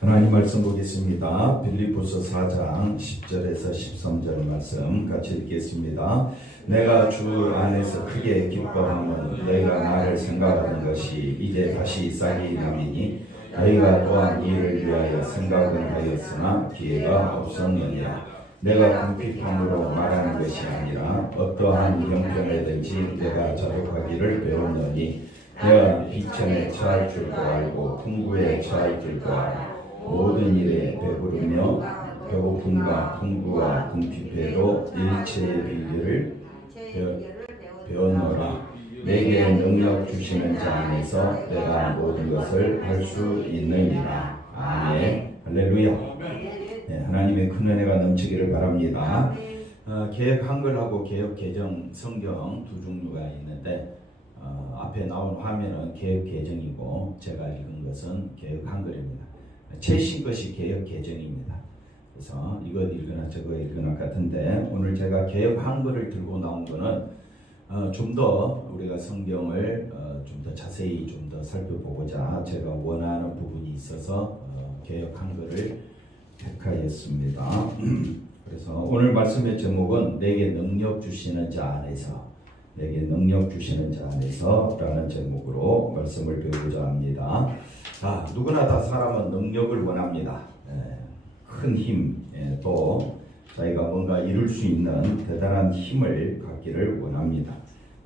하나님 말씀 보겠습니다. 빌립보서 4장 10절에서 13절 말씀 같이 읽겠습니다. 내가 주 안에서 크게 기뻐함은 너희가 나를 생각하는 것이 이제 다시 싹이 남이니 너희가 또한 이를 위하여 생각은 하였으나 기회가 없었느니라. 내가 궁핍함으로 말하는 것이 아니라 어떠한 형편에든지 내가 자족하기를 배웠노니 내가 비천에 처할 줄도 알고 풍부에 처할 줄도 알아. 모든 일에 배부르며 배고픔과 풍부와 궁핍에도 일체의 비결을 배웠노라. 내게 능력 주시는 자 안에서 내가 모든 것을 할 수 있느니라. 아멘. 할렐루야. 네, 하나님의 큰 은혜가 넘치기를 바랍니다. 개역 한글하고 개역 개정 성경 두 종류가 있는데 앞에 나온 화면은 개역 개정이고 제가 읽은 것은 개역 한글입니다. 최신 것이 개역 개정입니다. 그래서 이것 읽거나 저거 읽거나 같은데 오늘 제가 개역 한글을 들고 나온 거는 좀 더 우리가 성경을 좀 더 자세히 좀 더 살펴보고자 제가 원하는 부분이 있어서 개역 한글을 택하였습니다. 그래서 오늘 말씀의 제목은 내게 능력 주시는 자 안에서, 내게 능력 주시는 자 안에서 라는 제목으로 말씀을 배우고자 합니다. 누구나 다 사람은 능력을 원합니다. 큰 힘, 또 자기가 뭔가 이룰 수 있는 대단한 힘을 갖기를 원합니다.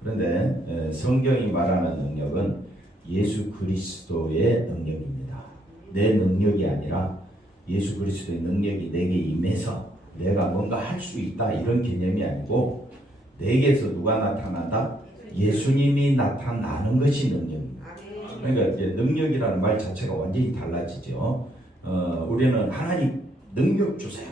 그런데 성경이 말하는 능력은 예수 그리스도의 능력입니다. 내 능력이 아니라 예수 그리스도의 능력이 내게 임해서 내가 뭔가 할 수 있다 이런 개념이 아니고 내게서 누가 나타난다? 예수님이 나타나는 것이 능력입니다. 그러니까 이제 능력이라는 말 자체가 완전히 달라지죠. 우리는 하나님 능력 주세요.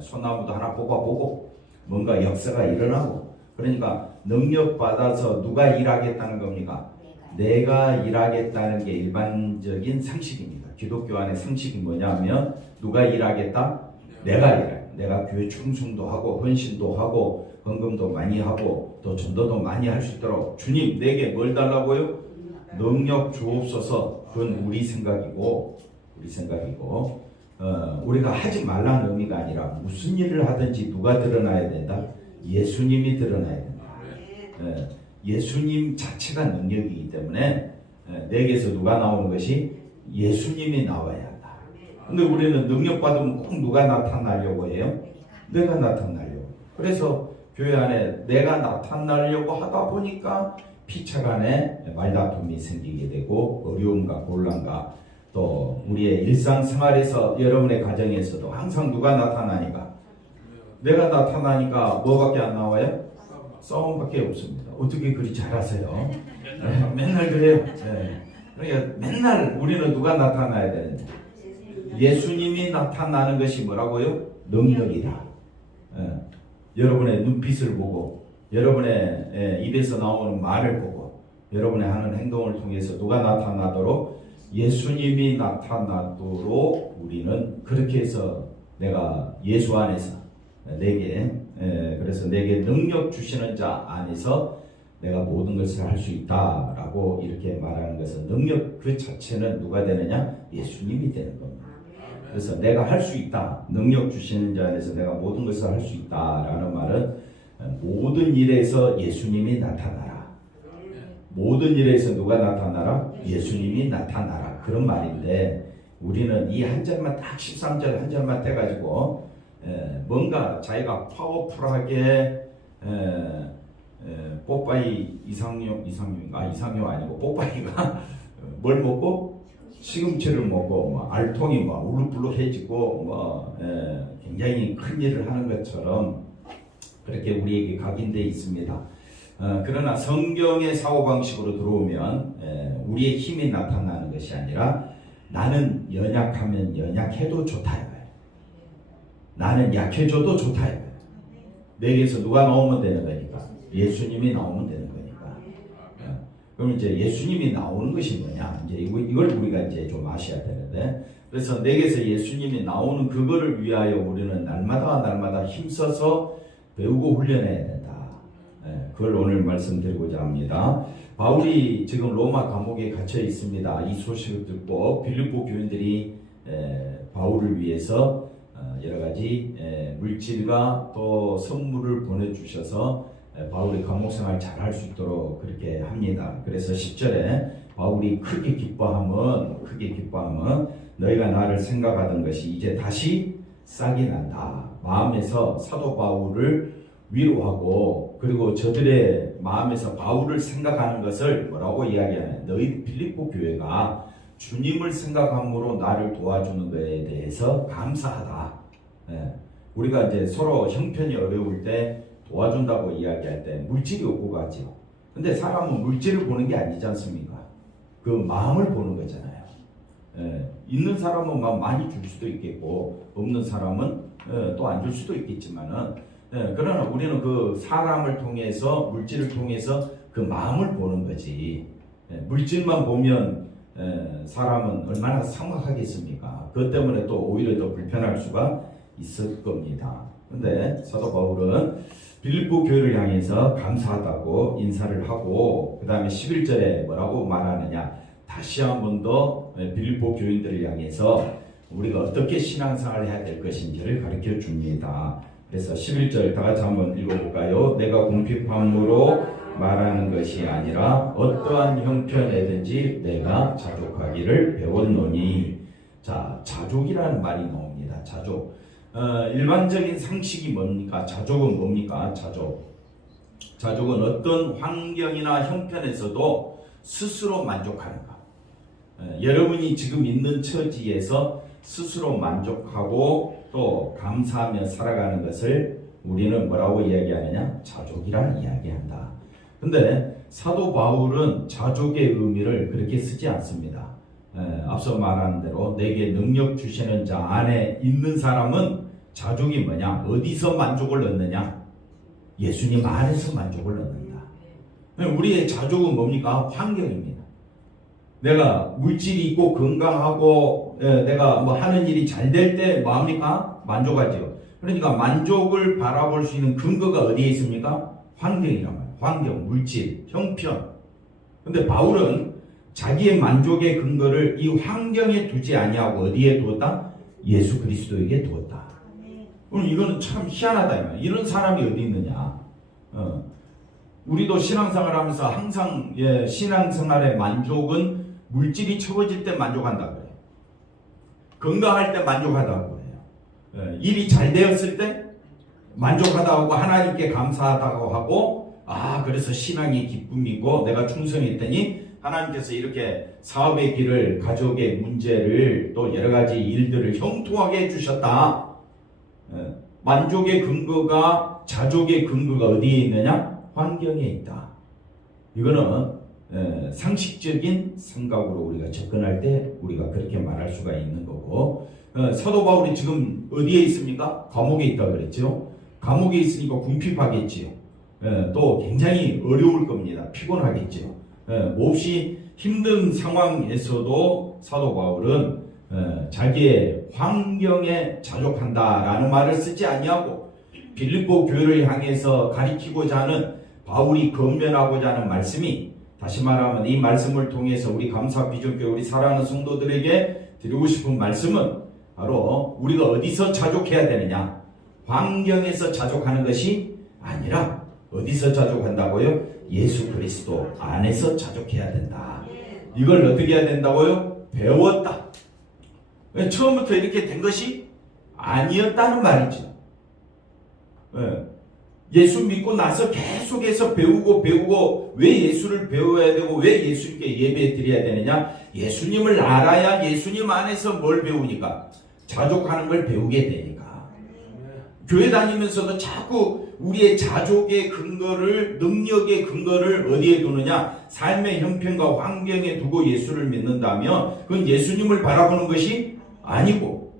소나무도 하나 뽑아보고 뭔가 역사가 일어나고 그러니까 능력 받아서 누가 일하겠다는 겁니까? 내가 일하겠다는 게 일반적인 상식입니다. 기독교 안의 상식이 뭐냐면 누가 일하겠다? 내가 일해. 내가 교회 충성도 하고 헌신도 하고 헌금도 많이 하고 또 전도도 많이 할 수 있도록 주님 내게 뭘 달라고요? 능력 주옵소서. 그건 우리 생각이고 우리가 하지 말라는 의미가 아니라 무슨 일을 하든지 누가 드러나야 된다? 예수님이 드러나야 된다. 예수님 자체가 능력이기 때문에 내게서 누가 나오는 것이 예수님이 나와야 한다. 근데 우리는 능력 받으면 꼭 누가 나타나려고 해요? 내가 나타나려고. 그래서 교회 안에 내가 나타나려고 하다 보니까 피차 간에 말다툼이 생기게 되고 어려움과 곤란과 또 우리의 일상생활에서 여러분의 가정에서도 항상 누가 나타나니까 내가 나타나니까 뭐밖에 안 나와요? 싸움밖에 없습니다. 어떻게 그리 잘하세요? 맨날 그래요. 그러니까 맨날 우리는 누가 나타나야 되는데 예수님이 나타나는 것이 뭐라고요? 능력이다. 여러분의 눈빛을 보고 여러분의 입에서 나오는 말을 보고 여러분의 하는 행동을 통해서 누가 나타나도록 예수님이 나타나도록 우리는 그렇게 해서 내가 예수 안에서 그래서 내게 능력 주시는 자 안에서 내가 모든 것을 할 수 있다라고 이렇게 말하는 것은 능력 그 자체는 누가 되느냐? 예수님이 되는 겁니다. 그래서 내가 할 수 있다. 능력 주시는 자 안에서 내가 모든 것을 할 수 있다라는 말은 모든 일에서 예수님이 나타나라. 모든 일에서 누가 나타나라? 예수님이 나타나라. 그런 말인데 우리는 이 한 절만 딱 13절 한 절만 떼가지고 뭔가 자기가 파워풀하게 뽀빠이 이상용 아니고 뽀빠이가 뭘 먹고 시금치를 먹고 알통이 울룩불룩해지고 굉장히 큰 일을 하는 것처럼 그렇게 우리에게 각인되어 있습니다. 그러나 성경의 사고방식으로 들어오면 우리의 힘이 나타나는 것이 아니라 나는 연약하면 연약해도 좋다 이거예요. 나는 약해져도 좋다 이거예요. 내게서 누가 나오면 되는 거니까 예수님이 나오면 되는 거니까. 그럼 이제 예수님이 나오는 것이 뭐냐? 이제 이걸 우리가 이제 좀 아셔야 되는데 그래서 내게서 예수님이 나오는 그거를 위하여 우리는 날마다 힘써서 배우고 훈련해야 된다. 그걸 오늘 말씀드리고자 합니다. 바울이 지금 로마 감옥에 갇혀 있습니다. 이 소식을 듣고 빌립보 교인들이 바울을 위해서 여러 가지 물질과 또 선물을 보내주셔서 바울이 감옥생활 잘 할 수 있도록 그렇게 합니다. 그래서 10절에 바울이 크게 기뻐함은 너희가 나를 생각하던 것이 이제 다시 싹이 난다. 마음에서 사도 바울을 위로하고 그리고 저들의 마음에서 바울을 생각하는 것을 뭐라고 이야기하냐, 너희 빌립보 교회가 주님을 생각함으로 나를 도와주는 것에 대해서 감사하다. 우리가 이제 서로 형편이 어려울 때 도와준다고 이야기할 때 물질이 없고 가죠. 근데 사람은 물질을 보는 게 아니지 않습니까? 그 마음을 보는 거잖아요. 있는 사람은 많이 줄 수도 있겠고 없는 사람은 또 안 줄 수도 있겠지만은 그러나 우리는 그 사람을 통해서 물질을 통해서 그 마음을 보는 거지. 물질만 보면 사람은 얼마나 삭막하겠습니까? 그것 때문에 또 오히려 더 불편할 수가 있을 겁니다. 근데 사도 바울은 빌립보 교회를 향해서 감사하다고 인사를 하고 그 다음에 11절에 뭐라고 말하느냐, 다시 한 번 더 빌립보 교인들을 향해서 우리가 어떻게 신앙생활을 해야 될 것인지를 가르쳐 줍니다. 그래서 11절 다 같이 한번 읽어볼까요? 내가 궁핍함으로 말하는 것이 아니라 어떠한 형편에든지 내가 자족하기를 배웠노니. 자, 자족이라는 말이 나옵니다. 자족. 일반적인 상식이 뭡니까? 자족은 뭡니까? 자족은 어떤 환경이나 형편에서도 스스로 만족하는 것. 여러분이 지금 있는 처지에서 스스로 만족하고 또 감사하며 살아가는 것을 우리는 뭐라고 이야기하느냐? 자족이라 이야기한다. 근데 사도 바울은 자족의 의미를 그렇게 쓰지 않습니다. 앞서 말한 대로 내게 능력 주시는 자 안에 있는 사람은 자족이 뭐냐? 어디서 만족을 얻느냐? 예수님 안에서 만족을 얻는다. 우리의 자족은 뭡니까? 환경입니다. 내가 물질이 있고 건강하고 내가 뭐 하는 일이 잘 될 때 뭐합니까? 만족하죠. 그러니까 만족을 바라볼 수 있는 근거가 어디에 있습니까? 환경이란 말이에요. 환경, 물질, 형편. 근데 바울은 자기의 만족의 근거를 이 환경에 두지 아니하고 어디에 두었다? 예수 그리스도에게 두었다. 오늘 이거는 참 희한하다. 이런 사람이 어디 있느냐? 우리도 신앙생활 하면서 항상 신앙생활의 만족은 물질이 채워질 때 만족한다 그래요. 건강할 때 만족하다고 해요. 일이 잘 되었을 때 만족하다고 하고 하나님께 감사하다고 하고 그래서 신앙이 기쁨이고 내가 충성했더니 하나님께서 이렇게 사업의 길을, 가족의 문제를 또 여러 가지 일들을 형통하게 해주셨다. 만족의 근거가, 자족의 근거가 어디에 있느냐? 환경에 있다. 이거는 상식적인 생각으로 우리가 접근할 때 우리가 그렇게 말할 수가 있는 거고, 사도 바울이 지금 어디에 있습니까? 감옥에 있다 그랬죠. 감옥에 있으니까 궁핍하겠지요. 또 굉장히 어려울 겁니다. 피곤하겠죠. 몹시 힘든 상황에서도 사도 바울은 자기의 환경에 자족한다라는 말을 쓰지 아니하고 빌립보 교회를 향해서 가리키고자 하는 바울이 건면하고자 하는 말씀이, 다시 말하면 이 말씀을 통해서 우리 감사비전교회 우리 사랑하는 성도들에게 드리고 싶은 말씀은 바로 우리가 어디서 자족해야 되느냐? 환경에서 자족하는 것이 아니라 어디서 자족한다고요? 예수 그리스도 안에서 자족해야 된다. 이걸 어떻게 해야 된다고요? 배웠다. 처음부터 이렇게 된 것이 아니었다는 말이죠. 예수 믿고 나서 계속해서 배우고 왜 예수를 배워야 되고 왜 예수님께 예배 드려야 되느냐? 예수님을 알아야 예수님 안에서 뭘 배우니까? 자족하는 걸 배우게 되니까. 교회 다니면서도 자꾸 우리의 자족의 근거를, 능력의 근거를 어디에 두느냐? 삶의 형편과 환경에 두고 예수를 믿는다면 그건 예수님을 바라보는 것이 아니고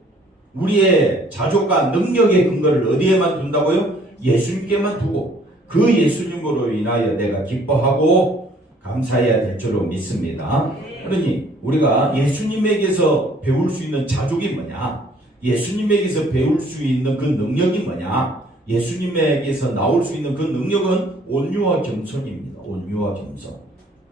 우리의 자족과 능력의 근거를 어디에만 둔다고요? 예수님께만 두고 그 예수님으로 인하여 내가 기뻐하고 감사해야 될 줄로 믿습니다. 그러니 우리가 예수님에게서 배울 수 있는 자족이 뭐냐? 예수님에게서 배울 수 있는 그 능력이 뭐냐? 예수님에게서 나올 수 있는 그 능력은 온유와 겸손입니다. 온유와 겸손.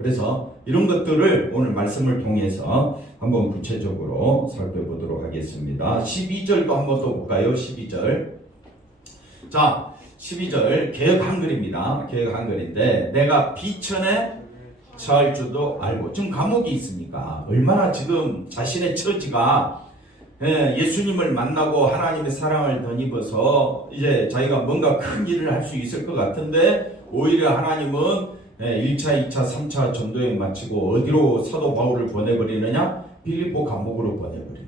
그래서 이런 것들을 오늘 말씀을 통해서 한번 구체적으로 살펴보도록 하겠습니다. 12절도 한번 또 볼까요? 12절. 자, 12절 개역 한글입니다. 개역 한글인데 내가 비천에 처할 줄도 알고. 지금 감옥이 있으니까 얼마나 지금 자신의 처지가 예수님을 만나고 하나님의 사랑을 덧입어서 이제 자기가 뭔가 큰 일을 할 수 있을 것 같은데 오히려 하나님은 1차, 2차, 3차 전도여행 마치고 어디로 사도 바울을 보내버리느냐? 빌립보 감옥으로 보내버려요.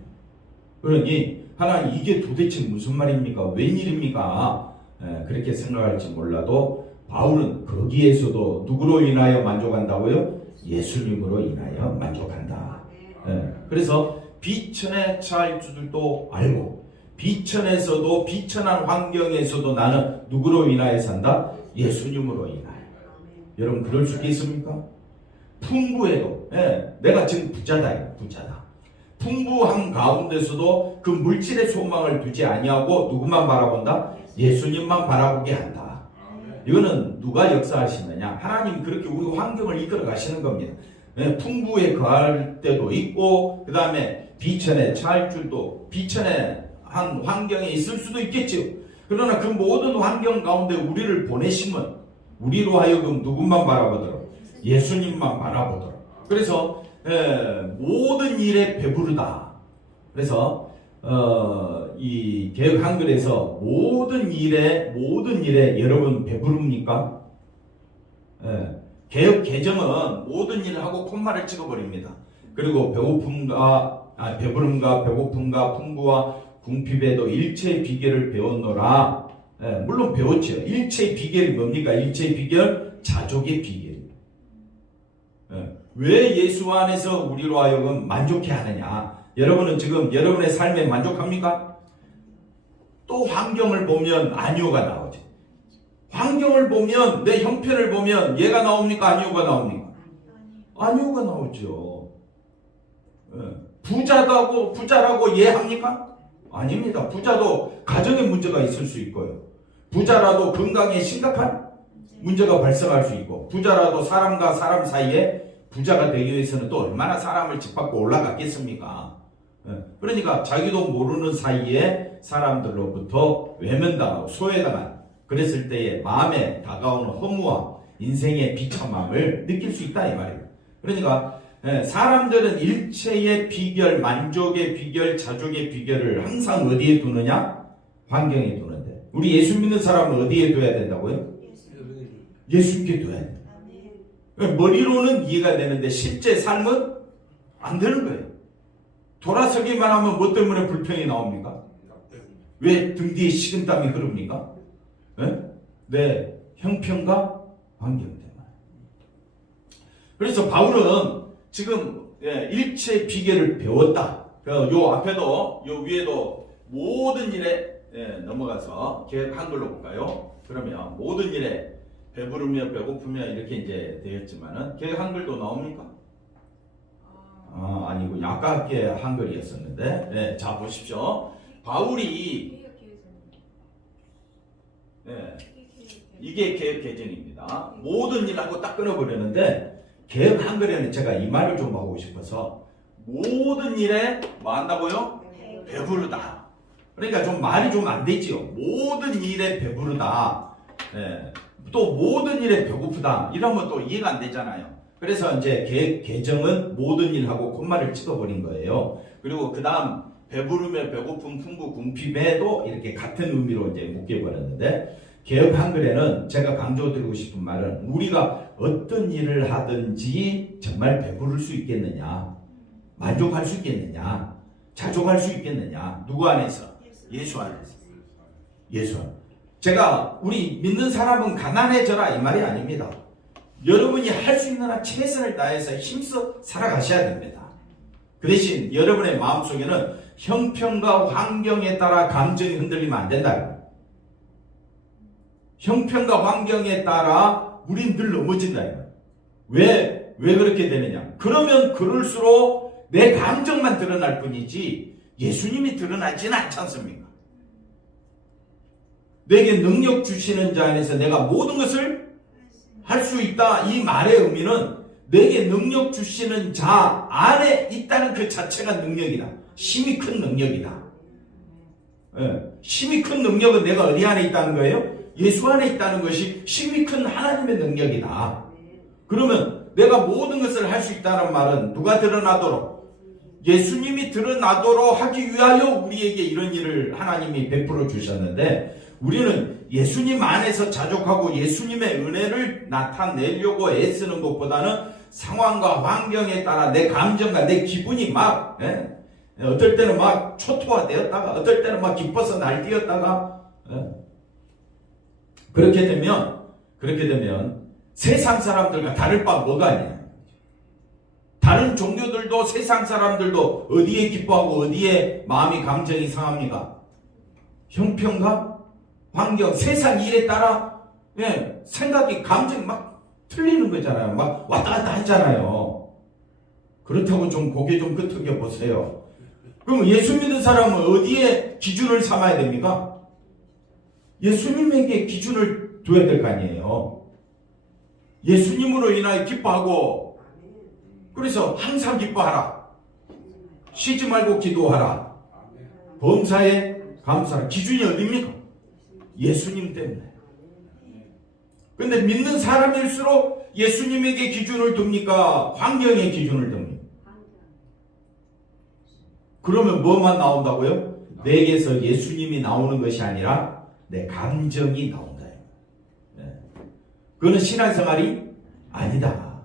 그러니 하나님 이게 도대체 무슨 말입니까? 웬일입니까? 그렇게 생각할지 몰라도 바울은 거기에서도 누구로 인하여 만족한다고요? 예수님으로 인하여 만족한다. 그래서 비천에 처할 줄도 알고 비천에서도 비천한 환경에서도 나는 누구로 인하여 산다? 예수님으로 인하여. 여러분 그럴 수 있겠습니까? 풍부해도 내가 지금 부자다. 풍부한 가운데서도 그 물질의 소망을 두지 아니하고 누구만 바라본다? 예수님만 바라보게 한다. 이거는 누가 역사하시느냐? 하나님이 그렇게 우리 환경을 이끌어 가시는 겁니다. 풍부에 거할 때도 있고 그 다음에 비천에 처할 줄도 비천에 한 환경에 있을 수도 있겠죠. 그러나 그 모든 환경 가운데 우리를 보내심은 우리로 하여금 누구만 바라보도록 예수님만 바라보도록. 그래서 모든 일에 배부르다. 그래서 이 개역 한글에서 모든 일에 여러분 배부릅니까? 개역 개정은 모든 일을 하고 콤마를 찍어버립니다. 그리고 배부름과 배고픔과 풍부와 궁핍에도 일체의 비결을 배웠노라. 물론 배웠죠. 일체의 비결이 뭡니까? 일체의 비결, 자족의 비결입니다. 왜 예수 안에서 우리로 하여금 만족해 하느냐? 여러분은 지금 여러분의 삶에 만족합니까? 또 환경을 보면 아니오가 나오죠. 환경을 보면 내 형편을 보면 얘가 나옵니까? 아니오가 나옵니까? 아니오가 나오죠. 부자라고 이해합니까? 아닙니다. 부자도 가정에 문제가 있을 수 있고요. 부자라도 건강에 심각한 문제가 발생할 수 있고 부자라도 사람과 사람 사이에 부자가 되기 위해서는 또 얼마나 사람을 짓밟고 올라갔겠습니까? 그러니까 자기도 모르는 사이에 사람들로부터 외면당하고 소외당한 그랬을 때의 마음에 다가오는 허무와 인생의 비참함을 느낄 수 있다 이 말이에요. 그러니까 사람들은 일체의 비결, 만족의 비결, 자족의 비결을 항상 어디에 두느냐? 환경에 두는데 우리 예수 믿는 사람은 어디에 둬야 된다고요? 예수님께 둬야 돼요. 머리로는 이해가 되는데 실제 삶은 안 되는 거예요. 돌아서기만 하면 뭐 때문에 불평이 나옵니까? 왜 등 뒤에 식은땀이 흐릅니까? 네, 형편과 환경 때문에. 그래서 바울은 지금 일체 비결을 배웠다. 요 앞에도 요 위에도 모든 일에 넘어가서 개역 한글로 볼까요? 그러면 모든 일에 배부르며 배고프며 이렇게 이제 되었지만은 개역 한글도 나옵니까? 아니고 아까 게 한글이었었는데 자 보십시오. 바울이 이게 개역 개정입니다. 모든 일하고 딱 끊어버렸는데 개역 한글에는 제가 이 말을 좀 하고 싶어서 모든 일에 뭐 한다고요? 배부르다. 그러니까 좀 말이 좀 안 되지요. 모든 일에 배부르다. 또 모든 일에 배고프다. 이러면 또 이해가 안 되잖아요. 그래서 이제 개역 개정은 모든 일하고 콤마를 찍어버린 거예요. 그리고 그 다음 배부르며 배고픔 풍부 궁핍에도 이렇게 같은 의미로 이제 묶여버렸는데 개역 한글에는 제가 강조드리고 싶은 말은 우리가 어떤 일을 하든지 정말 배부를 수 있겠느냐, 만족할 수 있겠느냐, 자족할 수 있겠느냐. 누구 안에서? 예수 안에서. 예수 안에서. 제가 우리 믿는 사람은 가난해져라 이 말이 아닙니다. 여러분이 할 수 있는 한 최선을 다해서 힘써 살아가셔야 됩니다. 그 대신 여러분의 마음속에는 형편과 환경에 따라 감정이 흔들리면 안 된다. 형편과 환경에 따라 우린 늘 넘어진다. 왜 그렇게 되느냐? 그러면 그럴수록 내 감정만 드러날 뿐이지 예수님이 드러나지는 않지 않습니까? 내게 능력 주시는 자 안에서 내가 모든 것을 할 수 있다. 이 말의 의미는 내게 능력 주시는 자 안에 있다는 그 자체가 능력이다. 힘이 큰 능력이다. 힘이 큰 능력은 내가 어디 안에 있다는 거예요? 예수 안에 있다는 것이 힘이 큰 하나님의 능력이다. 그러면 내가 모든 것을 할 수 있다는 말은 누가 드러나도록? 예수님이 드러나도록 하기 위하여 우리에게 이런 일을 하나님이 베풀어 주셨는데, 우리는 예수님 안에서 자족하고 예수님의 은혜를 나타내려고 애쓰는 것보다는 상황과 환경에 따라 내 감정과 내 기분이 막 어떨 때는 막 초토화되었다가 어떨 때는 막 기뻐서 날뛰었다가 그렇게 되면 세상 사람들과 다를 바 뭐가 아니에요. 다른 종교들도 세상 사람들도 어디에 기뻐하고 어디에 마음이 감정이 상합니까? 형편과 환경, 세상 일에 따라 생각이 감정이 막 틀리는 거잖아요. 막 왔다 갔다 하잖아요. 그렇다고 좀 고개 좀 끄덕여 보세요. 그럼 예수 믿는 사람은 어디에 기준을 삼아야 됩니까? 예수님에게 기준을 둬야 될 거 아니에요. 예수님으로 인하여 기뻐하고, 그래서 항상 기뻐하라. 쉬지 말고 기도하라. 범사에 감사하라. 기준이 어디입니까? 예수님 때문에. 근데 믿는 사람일수록 예수님에게 기준을 둡니까? 환경에 기준을 둡니까? 그러면 뭐만 나온다고요? 내게서 예수님이 나오는 것이 아니라 내 감정이 나온다. 그거는 신앙생활이 아니다.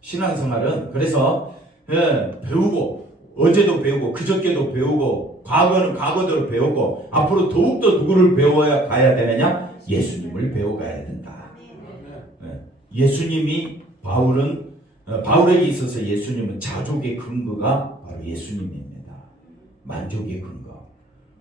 신앙생활은 그래서 배우고, 어제도 배우고 그저께도 배우고, 과거는 과거대로 배우고, 앞으로 더욱더 누구를 배워야 가야 되느냐? 예수님을 배워가야 된다. 예수님이 바울에게 있어서 예수님은 자족의 근거가 바로 예수님입니다. 만족의 근거.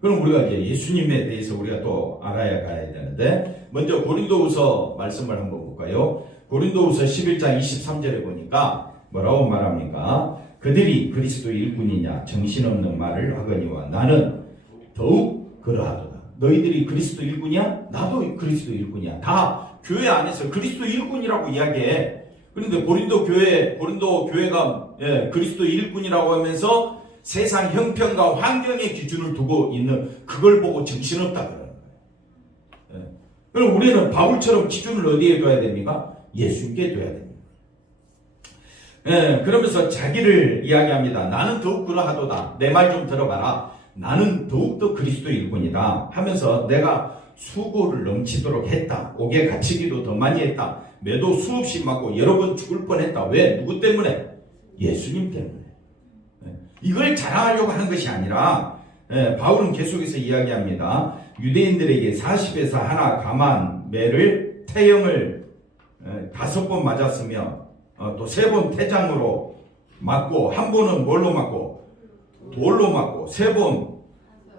그럼 우리가 이제 예수님에 대해서 우리가 또 알아야 가야 되는데, 먼저 고린도후서 말씀을 한번 볼까요? 고린도후서 11장 23절에 보니까 뭐라고 말합니까? 그들이 그리스도 일꾼이냐 정신없는 말을 하거니와 나는 더욱 그러하도다. 너희들이 그리스도 일꾼이야? 나도 그리스도 일꾼이야. 다 교회 안에서 그리스도 일꾼이라고 이야기해. 그런데 고린도 교회가 그리스도 일꾼이라고 하면서 세상 형편과 환경의 기준을 두고 있는, 그걸 보고 정신없다 그러는 거예요. 그럼 우리는 바울처럼 기준을 어디에 둬야 됩니까? 예수님께 둬야 됩니다. 그러면서 자기를 이야기합니다. 나는 더욱 그러하도다. 내 말 좀 들어봐라. 나는 더욱더 그리스도 일꾼이다 하면서 내가 수고를 넘치도록 했다. 옥에 갇히기도 더 많이 했다. 매도 수없이 맞고 여러 번 죽을 뻔했다. 왜? 누구 때문에? 예수님 때문에. 이걸 자랑하려고 하는 것이 아니라 바울은 계속해서 이야기합니다. 유대인들에게 40에서 하나 감한 매를 태형을 5번 맞았으며 또 3번 태장으로 맞고, 한 번은 뭘로 맞고? 돌로 맞고, 3번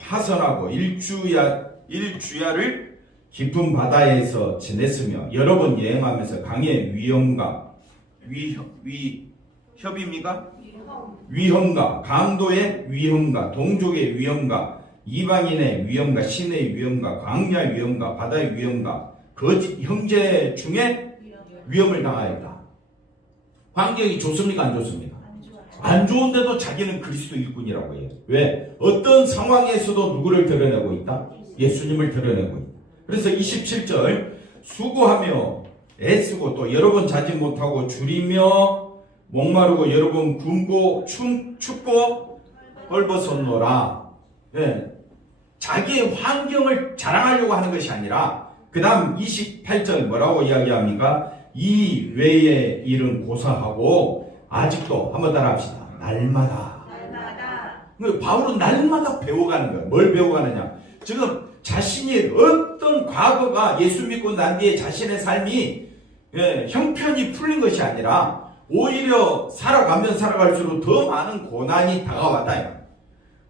파선하고 일주야를 깊은 바다에서 지냈으며 여러 번 여행하면서 강의 위험과 강도의 위험과 동족의 위험과 이방인의 위험과 신의 위험과 광야의 위험과 바다의 위험과 거짓 형제 중에 위험을 당하였다. 환경이 좋습니까? 안 좋습니까? 안 좋은데도 자기는 그리스도 일꾼이라고 해요. 왜? 어떤 상황에서도 누구를 드러내고 있다? 예수님을 드러내고 있다. 그래서 27절 수고하며 애쓰고 또 여러 번 자지 못하고 줄이며 목마르고 여러 번 굶고 춥고 헐벗었노라. 자기의 환경을 자랑하려고 하는 것이 아니라, 그 다음 28절 뭐라고 이야기합니까? 이 외의 일은 고사하고 아직도, 한번 따라합시다. 날마다. 바울은 날마다 배워가는 거예요. 뭘 배워가느냐? 지금 자신이 어떤 과거가 예수 믿고 난 뒤에 자신의 삶이 형편이 풀린 것이 아니라 오히려 살아가면 살아갈수록 더 많은 고난이 다가왔다.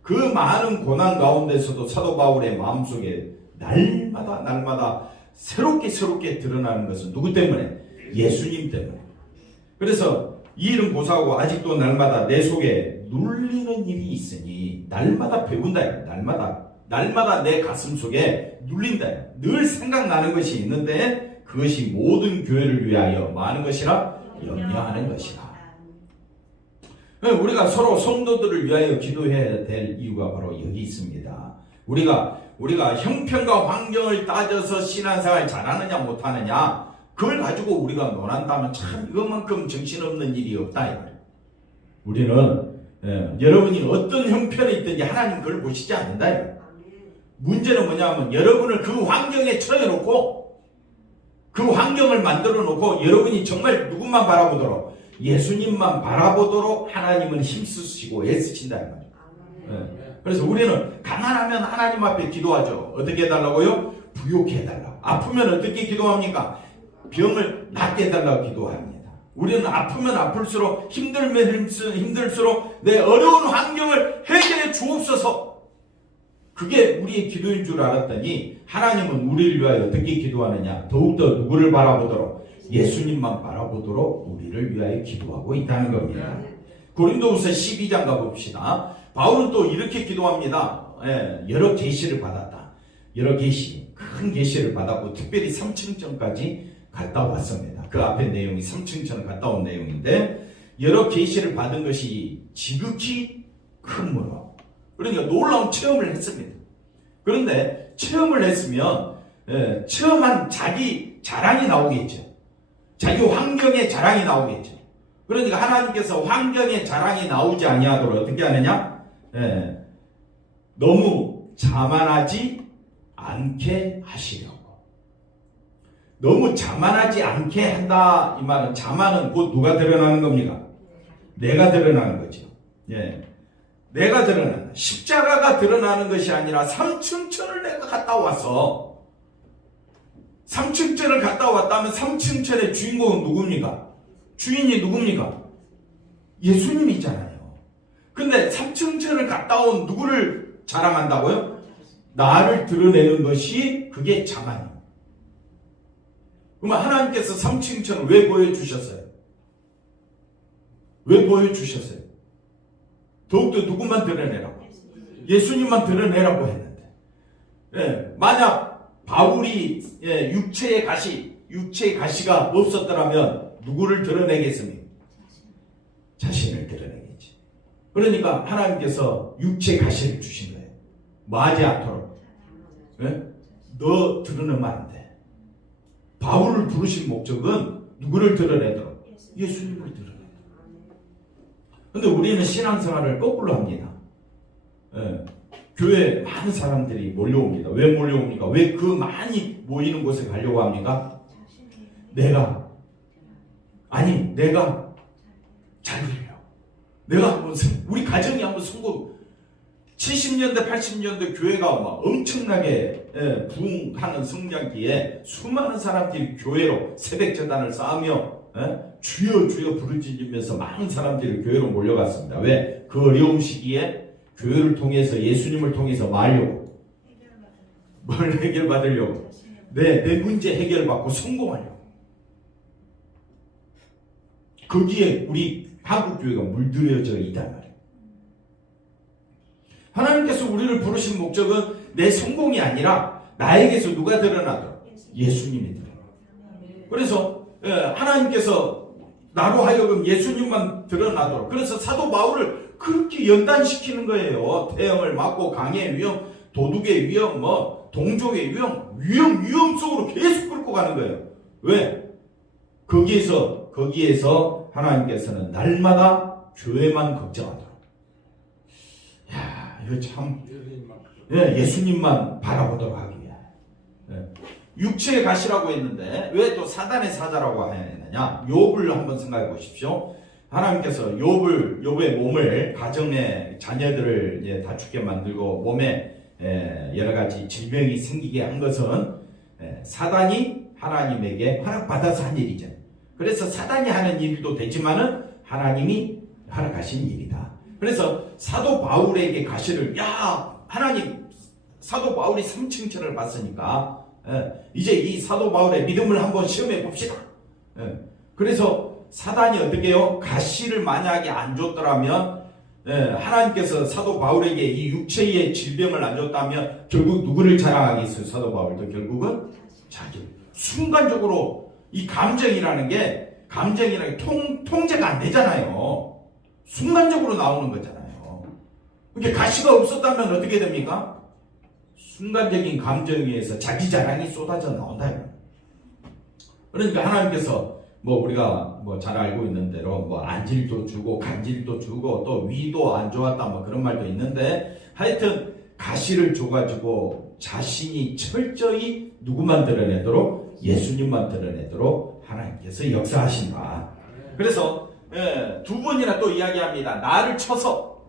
그 많은 고난 가운데서도 사도 바울의 마음속에 날마다 새롭게 드러나는 것은 누구 때문에? 예수님 때문에. 그래서 이 일은 고사하고 아직도 날마다 내 속에 눌리는 일이 있으니, 날마다 배운다. 날마다 내 가슴 속에 눌린다. 늘 생각나는 것이 있는데 그것이 모든 교회를 위하여 많은 것이라 염려하는 것이다. 우리가 서로 성도들을 위하여 기도해야 될 이유가 바로 여기 있습니다. 우리가 형편과 환경을 따져서 신앙생활 잘하느냐 못하느냐 그걸 가지고 우리가 논한다면 참 이것만큼 정신없는 일이 없다 이 말이에요. 우리는 여러분이 어떤 형편에 있든지 하나님 그걸 보시지 않는다 이 말이에요. 문제는 뭐냐면 여러분을 그 환경에 처해놓고 그 환경을 만들어 놓고 여러분이 정말 누구만 바라보도록 예수님만 바라보도록 하나님은 힘쓰시고 애쓰신다 이 말이에요. 그래서 우리는 가난하면 하나님 앞에 기도하죠. 어떻게 해달라고요? 부욕해 해달라고. 아프면 어떻게 기도합니까? 병을 낫게 해달라고 기도합니다. 우리는 아프면 아플수록 힘들면 힘들수록 내 어려운 환경을 해결해 주옵소서. 그게 우리의 기도인 줄 알았더니 하나님은 우리를 위하여 어떻게 기도하느냐? 더욱더 누구를 바라보도록? 예수님만 바라보도록 우리를 위하여 기도하고 있다는 겁니다. 고린도후서 12장 가봅시다. 바울은 또 이렇게 기도합니다. 여러 계시를 받았다. 여러 계시, 큰 계시를 받았고 특별히 삼층전까지 갔다 왔습니다. 그 앞에 내용이 삼층전 갔다 온 내용인데 여러 계시를 받은 것이 지극히 크므로 그러니까 놀라운 체험을 했습니다. 그런데 체험을 했으면 체험한 자기 자랑이 나오겠죠. 자기 환경의 자랑이 나오겠죠. 그러니까 하나님께서 환경의 자랑이 나오지 아니하도록 어떻게 하느냐? 너무 자만하지 않게 하시려고. 너무 자만하지 않게 한다 이 말은 자만은 곧 누가 드러나는 겁니까? 내가 드러나는 거죠. 내가 드러나는 십자가가 드러나는 것이 아니라 삼층천을 내가 갔다 왔어. 삼층천을 갔다 왔다면 삼층천의 주인공은 누굽니까? 주인이 누굽니까? 예수님이잖아요. 근데 삼층천을 갔다 온 누구를 자랑한다고요? 나를 드러내는 것이 그게 자만이에요. 그러면 하나님께서 삼층천을 왜 보여주셨어요? 왜 보여주셨어요? 더욱더 누구만 드러내라고? 예수님만 드러내라고 했는데 만약 바울이 육체의 가시가 없었더라면 누구를 드러내겠습니까? 자신을 드러내겠지. 그러니까 하나님께서 육체의 가시를 주신 거예요. 마지 않도록. 너 드러내면 안 돼. 바울을 부르신 목적은 누구를 드러내도록? 예수님을 드러내도록. 근데 우리는 신앙생활을 거꾸로 합니다. 교회에 많은 사람들이 몰려옵니다. 왜 몰려옵니까? 왜 그 많이 모이는 곳에 가려고 합니까? 내가 잘 되려고. 내가 한번 우리 가정이 한번 성공. 70년대 80년대 교회가 막 엄청나게 부흥하는 성장기에 수많은 사람들이 교회로 새벽 제단을 쌓으며 주여 주여 부르짖으면서 많은 사람들이 교회로 몰려갔습니다. 왜? 그 어려운 시기에 교회를 통해서 예수님을 통해서 뭐 하려고? 뭘 해결받으려고? 내 문제 해결받고 성공하려고. 거기에 우리 한국교회가 물들여져 있단 말이에요. 하나님께서 우리를 부르신 목적은 내 성공이 아니라 나에게서 누가 드러나도록? 예수님이 드러나도록. 그래서 하나님께서 나로 하여금 예수님만 드러나도록. 그래서 사도 바울을 그렇게 연단시키는 거예요. 태형을 맞고 강의 위험, 도둑의 위험, 동족의 위험 속으로 계속 끌고 가는 거예요. 왜? 거기에서 하나님께서는 날마다 교회만 걱정하도록. 이거 참 예수님만 바라보도록 하기 위해 육체의 가시라고 했는데 왜 또 사단의 사자라고 했느냐? 욥을 한번 생각해 보십시오. 하나님께서 욥의 몸을 가정의 자녀들을 다축게 만들고 몸에 여러 가지 질병이 생기게 한 것은 사단이 하나님에게 허락받아서 한 일이죠. 그래서 사단이 하는 일도 되지만은 하나님이 허락하신 일이다. 그래서 사도 바울에게 가시를 하나님 사도 바울이 삼층천을 봤으니까 이제 이 사도 바울의 믿음을 한번 시험해 봅시다. 그래서 사단이 어떻게 해요? 가시를 만약에 안 줬더라면 하나님께서 사도 바울에게 이 육체의 질병을 안 줬다면 결국 누구를 자랑하겠어요? 사도 바울도 결국은 자기. 순간적으로 이 감정이라는 게 감정이라는 게 통제가 안 되잖아요. 순간적으로 나오는 거잖아요. 이게 가시가 없었다면 어떻게 됩니까? 순간적인 감정에 의해서 자기 자랑이 쏟아져 나온다. 그러니까 하나님께서 우리가 잘 알고 있는 대로 안질도 주고 간질도 주고 또 위도 안 좋았다 그런 말도 있는데, 하여튼 가시를 줘가지고 자신이 철저히 누구만 드러내도록, 예수님만 드러내도록 하나님께서 역사하신다. 그래서 두 번이나 또 이야기합니다. 나를 쳐서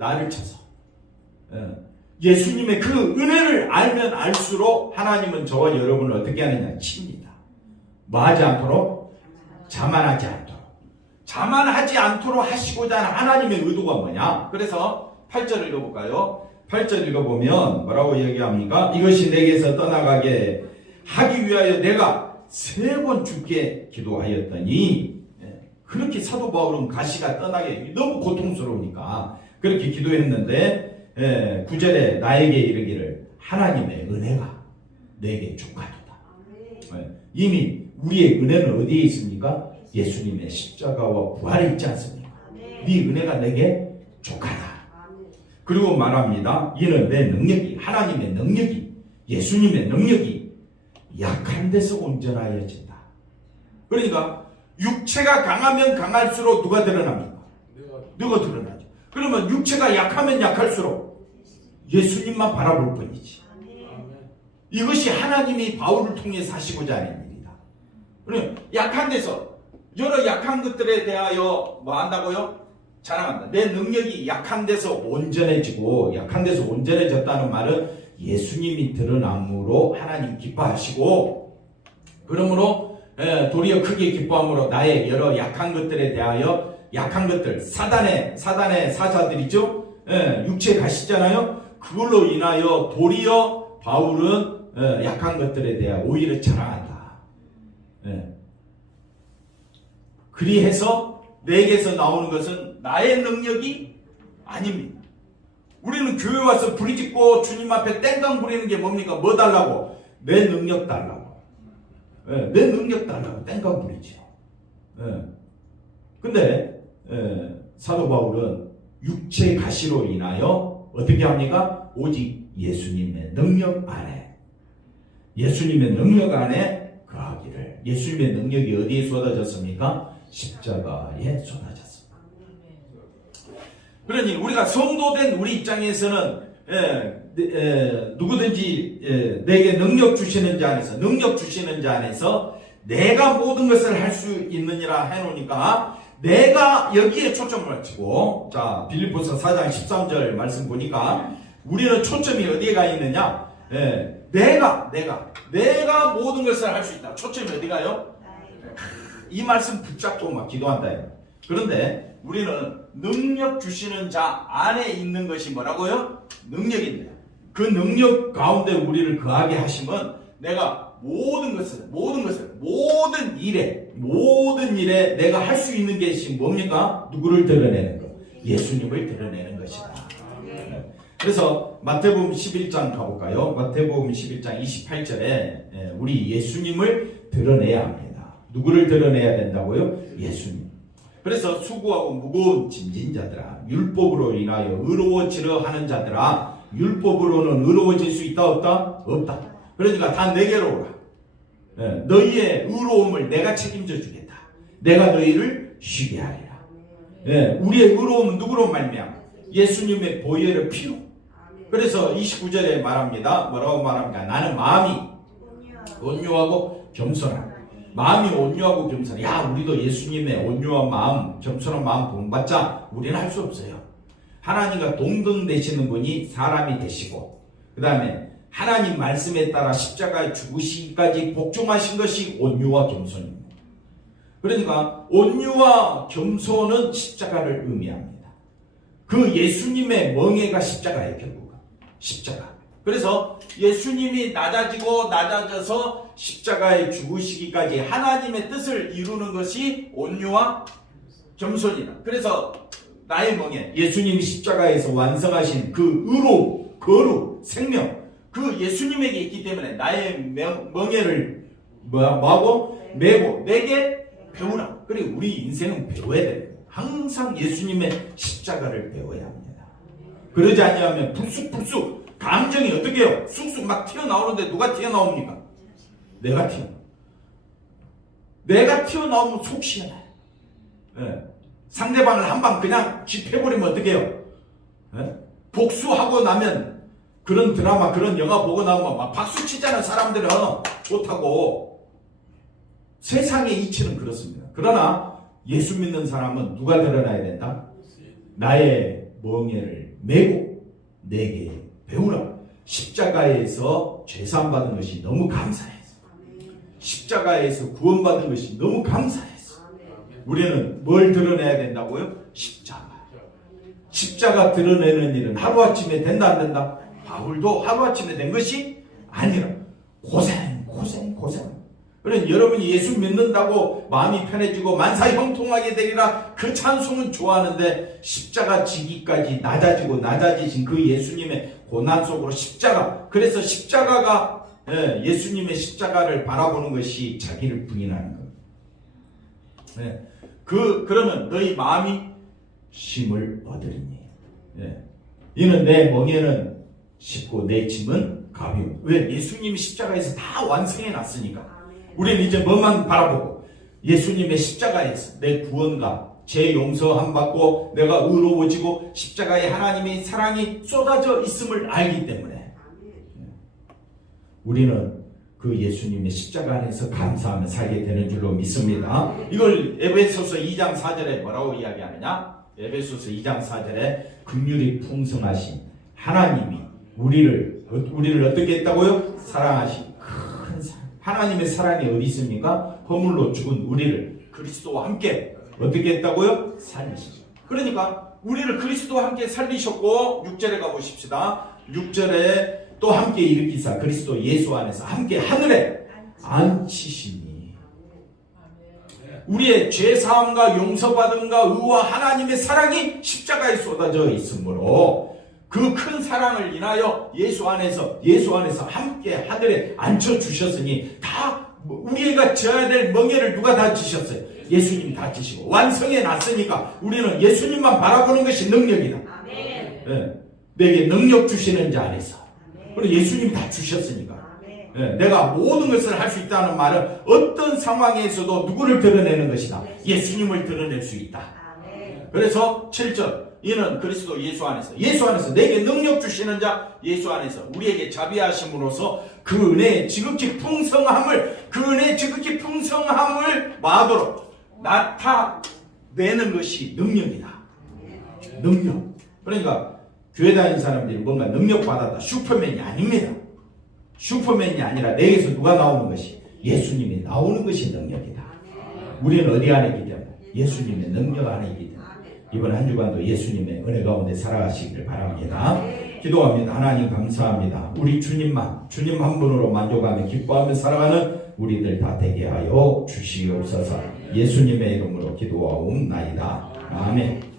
예수님의 그 은혜를 알면 알수록 하나님은 저와 여러분을 어떻게 하느냐? 칩니다. 하지 않도록? 자만하지 않도록. 자만하지 않도록 하시고자 하는 하나님의 의도가 뭐냐? 그래서 8절 읽어볼까요? 8절 읽어보면 뭐라고 얘기합니까? 이것이 내게서 떠나가게 하기 위하여 내가 3번 주께 기도하였더니, 그렇게 사도 바울은 가시가 떠나게 너무 고통스러우니까 그렇게 기도했는데, 9절에 나에게 이르기를 하나님의 은혜가 내게 족하도다. 이미 우리의 은혜는 어디에 있습니까? 예수님의 십자가와 부활에 있지 않습니까? 네 은혜가 내게 족하다. 그리고 말합니다. 이는 내 능력이, 하나님의 능력이, 예수님의 능력이 약한 데서 온전하여진다. 그러니까 육체가 강하면 강할수록 누가 드러납니까? 누가 드러나죠. 그러면 육체가 약하면 약할수록 예수님만 바라볼 뿐이지. 이것이 하나님이 바울을 통해서 하시고자 하는 일이다. 그러면 약한 데서, 여러 약한 것들에 대하여 한다고요? 자랑한다. 내 능력이 약한 데서 온전해지고, 약한 데서 온전해졌다는 말은 예수님이 드러남으로 하나님 기뻐하시고, 그러므로 도리어 크게 기뻐함으로 나의 여러 약한 것들에 대하여, 약한 것들, 사단의 사자들이죠. 육체 가시잖아요. 그걸로 인하여 도리어 바울은 약한 것들에 대해 오히려 자랑한다. 그리해서 내게서 나오는 것은 나의 능력이 아닙니다. 우리는 교회 와서 부리짓고 주님 앞에 땡깡 부리는 게 뭡니까? 뭐 달라고? 내 능력 달라고. 내 능력 달라고 땡깡 부리죠. 근데 사도 바울은 육체의 가시로 인하여 어떻게 합니까? 오직 예수님의 능력 안에, 예수님의 능력 안에 거하기를. 예수님의 능력이 어디에 쏟아졌습니까? 십자가에 쏟아졌습니다. 그러니 우리가 성도된 우리 입장에서는 누구든지 내게 능력 주시는 자 안에서 내가 모든 것을 할 수 있느니라 해놓으니까 내가 여기에 초점을 맞추고, 자 빌립보서 4장 13절 말씀 보니까 우리는 초점이 어디에 가 있느냐? 내가 모든 것을 할 수 있다. 초점이 어디 가요? 이 말씀 붙잡고 기도한다. 그런데 우리는 능력 주시는 자 안에 있는 것이 뭐라고요? 능력인데, 그 능력 가운데 우리를 거하게 하시면 내가 모든 일에 내가 할 수 있는 것이 뭡니까? 누구를 드러내는 것? 예수님을 드러내는 것이다. 그래서 마태복음 11장 가볼까요? 마태복음 11장 28절에 우리 예수님을 드러내야 합니다. 누구를 드러내야 된다고요? 예수님. 그래서 수고하고 무거운 짐진 자들아, 율법으로 인하여 의로워지려 하는 자들아, 율법으로는 의로워질 수 있다 없다? 없다. 그러니까 다 내게로 오라. 너희의 의로움을 내가 책임져 주겠다. 내가 너희를 쉬게 하리라. 우리의 의로움은 누구로 말미암아? 예수님의 보혈의 피로. 그래서 29절에 말합니다. 뭐라고 말합니까? 나는 마음이 온유하고 겸손하다. 마음이 온유하고 겸손해. 우리도 예수님의 온유한 마음, 겸손한 마음 본받자. 우리는 할 수 없어요. 하나님과 동등 되시는 분이 사람이 되시고, 그 다음에 하나님 말씀에 따라 십자가에 죽으시기까지 복종하신 것이 온유와 겸손입니다. 그러니까 온유와 겸손은 십자가를 의미합니다. 그 예수님의 멍에가 십자가예요. 결국은 십자가. 그래서 예수님이 낮아져서 십자가에 죽으시기까지 하나님의 뜻을 이루는 것이 온유와 겸손이다. 그래서 나의 멍에, 예수님이 십자가에서 완성하신 그 의로, 거룩, 생명, 그 예수님에게 있기 때문에 나의 멍에를 뭐하고? 메고 내게 배우라. 그리고 우리 인생은 배워야 돼요. 항상 예수님의 십자가를 배워야 합니다. 그러지 않으면 불쑥불쑥 감정이 어떻게 해요? 쑥쑥 막 튀어나오는데 누가 튀어나옵니까? 내가 튀어나오면 속 시원해요. 네. 상대방을 한 방 그냥 쥐패버리면 어떻게 해요? 네? 복수하고 나면 그런 드라마, 그런 영화 보고 나오면 막 박수 치잖아요. 사람들은 좋다고. 세상의 이치는 그렇습니다. 그러나 예수 믿는 사람은 누가 드러나야 된다? 나의 멍에를 메고 내게 배우라. 십자가에서 죄사함받은 것이 너무 감사해서, 십자가에서 구원받은 것이 너무 감사해서 우리는 뭘 드러내야 된다고요? 십자가 드러내는 일은 하루아침에 된다 안 된다? 바울도 하루아침에 된 것이 아니라 고생. 그러니 여러분이 예수 믿는다고 마음이 편해지고 만사 형통하게 되리라 그 찬송은 좋아하는데 십자가 지기까지 낮아지신 그 예수님의 고난 속으로 십자가, 그래서 십자가가 예수님의 십자가를 바라보는 것이 자기를 부인하는 겁니다. 그러면 너희 마음이 쉼을 얻으리니. 이는 내 멍에는 쉽고 내 짐은 가벼워. 왜? 예수님이 십자가에서 다 완성해 놨으니까. 우리는 이제 뭐만 바라보고 예수님의 십자가에서 내 구원과 제 용서함 받고 내가 의로워지고 십자가에 하나님의 사랑이 쏟아져 있음을 알기 때문에 우리는 그 예수님의 십자가 안에서 감사하며 살게 되는 줄로 믿습니다. 이걸 에베소서 2장 4절에 뭐라고 이야기하느냐? 에베소서 2장 4절에 긍휼이 풍성하신 하나님이 우리를 어떻게 했다고요? 사랑하신 큰 사랑. 하나님의 사랑이 어디 있습니까? 허물로 죽은 우리를 그리스도와 함께 어떻게 했다고요? 살리시죠. 그러니까 우리를 그리스도와 함께 살리셨고 6절에 가보십시다. 6절에 또 함께 일으키사 그리스도 예수 안에서 함께 하늘에 앉히시니. 우리의 죄사함과 용서받음과 의와 하나님의 사랑이 십자가에 쏟아져 있으므로 그 큰 사랑을 인하여 예수 안에서 함께 하늘에 앉혀주셨으니 다 우리가 져야 될 멍에를 누가 다 지셨어요? 예수님 다 지시고 완성해 놨으니까 우리는 예수님만 바라보는 것이 능력이다. 내게 능력 주시는 자 안에서 그리고 예수님 다 주셨으니까 내가 모든 것을 할 수 있다는 말은 어떤 상황에서도 누구를 드러내는 것이다? 예수님을 드러낼 수 있다. 그래서 7절 이는 그리스도 예수 안에서 내게 능력 주시는 자 예수 안에서 우리에게 자비하심으로써 그 은혜의 지극히 풍성함을 마도록 나타내는 것이 능력이다. 능력. 그러니까 교회 다니는 사람들이 뭔가 능력 받았다. 슈퍼맨이 아닙니다. 슈퍼맨이 아니라 내게서 누가 나오는 것이 예수님이 나오는 것이 능력이다. 우리는 어디 안에 있기 때문에 예수님의 능력 안에 있기 때문에 이번 한 주간도 예수님의 은혜 가운데 살아가시기를 바랍니다. 기도합니다. 하나님 감사합니다. 우리 주님 한 분으로 만족하며 기뻐하며 살아가는 우리들 다 되게 하여 주시옵소서. 예수님의 이름으로 기도하옵나이다. 아멘.